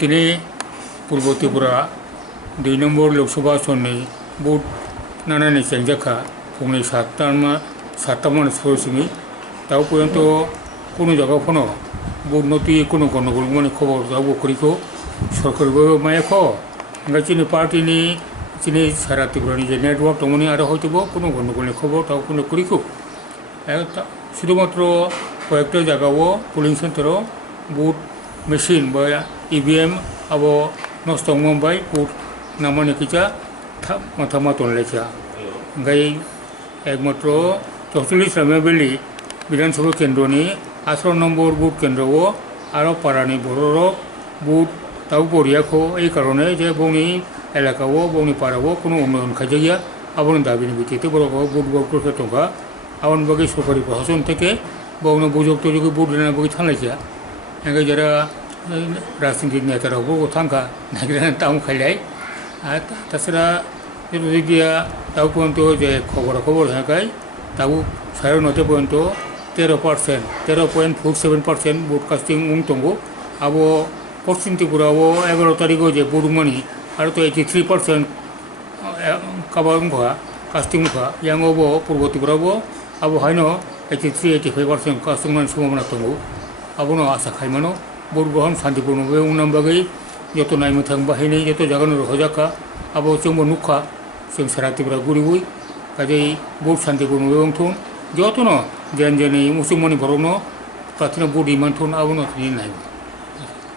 তিনি পূর্ব ত্রিপুরা 2 নম্বর লোকসভা আসনनि बुट नानानि चेंजाखा फुंनि 7टा मानसिफोरसिम ताव पर्यन्त कोनो जायगाफोराव बुट नति कोनो गन्डगोल माने खबर जाबो करिखौ सरकारबो मायाख ओंखाय जोंनि पार्टीनि जोंनि सारा त्रिपुरानि जे नेटवर्क दंमोन आरो हयतोबो कोनो गन्डगोलनि खबर ताव कोनो करिखौ शुधुमात्र कयेकटा जायगायाव पोलिंग सेन्टाराव बुट मेशिन बा EVM आबो नष्ट मोनबाय बुट नामानि किजा माथा मातन लेखा ओंखाय एकमात्र 44 रामियाबिलि विधानसभा केन्द्रनि 18 नम्बर बुट केन्द्रआव आरो पारानि बर'र बुट ताव बरियाखौ এই কারণে যে বौनि এলাকাও বौनि पाराव কোনো उन्नयन खायजाया आबोनि दाबिनि भित्तिते बर'गाव बुट बक्टरफोर दंखा आबोनि बागै सरकारि प्रशासन থেকে बौनो बुजोग तुजोग बुट होना बागै थांलायखा ओंखाय जरा राजनीतिक नेतारावबो थांखा नागिरनानै टाउन खायलाय ताछाड़ा যদি দিয়া তাও পর্যন্ত যে খবর থাকায় তাও 9:30 পর্যন্ত 13.47% ভোট কাস্টিং দङ আবো পশ্চিম ত্রিপুরাও 11 তারিখও যে বুটমানি আর তো 83% কাবাংখা কাস্টিং খা ইয়াংবো পূর্ব ত্রিপুরাও আবো হাইনো 83-85% কাস্টিং মান সম্ভাবনা दङ আবনো আশা খাইমানো ভোট গ্রহণ শান্তিপূর্ণ উনাম বাগै যত নাইমो थां बाहायनाय যত জাগাनो रहजाखा आबो जोंबो नुखा जों सारा त्रिपुरा गुरिबै काजै बुट शान्तिपूर्ण बेवंथुन जतनो जेन जेनै मुसलमाननि बर'नो प्रार्थना बुट इमानथुन आबो नथुनि नाय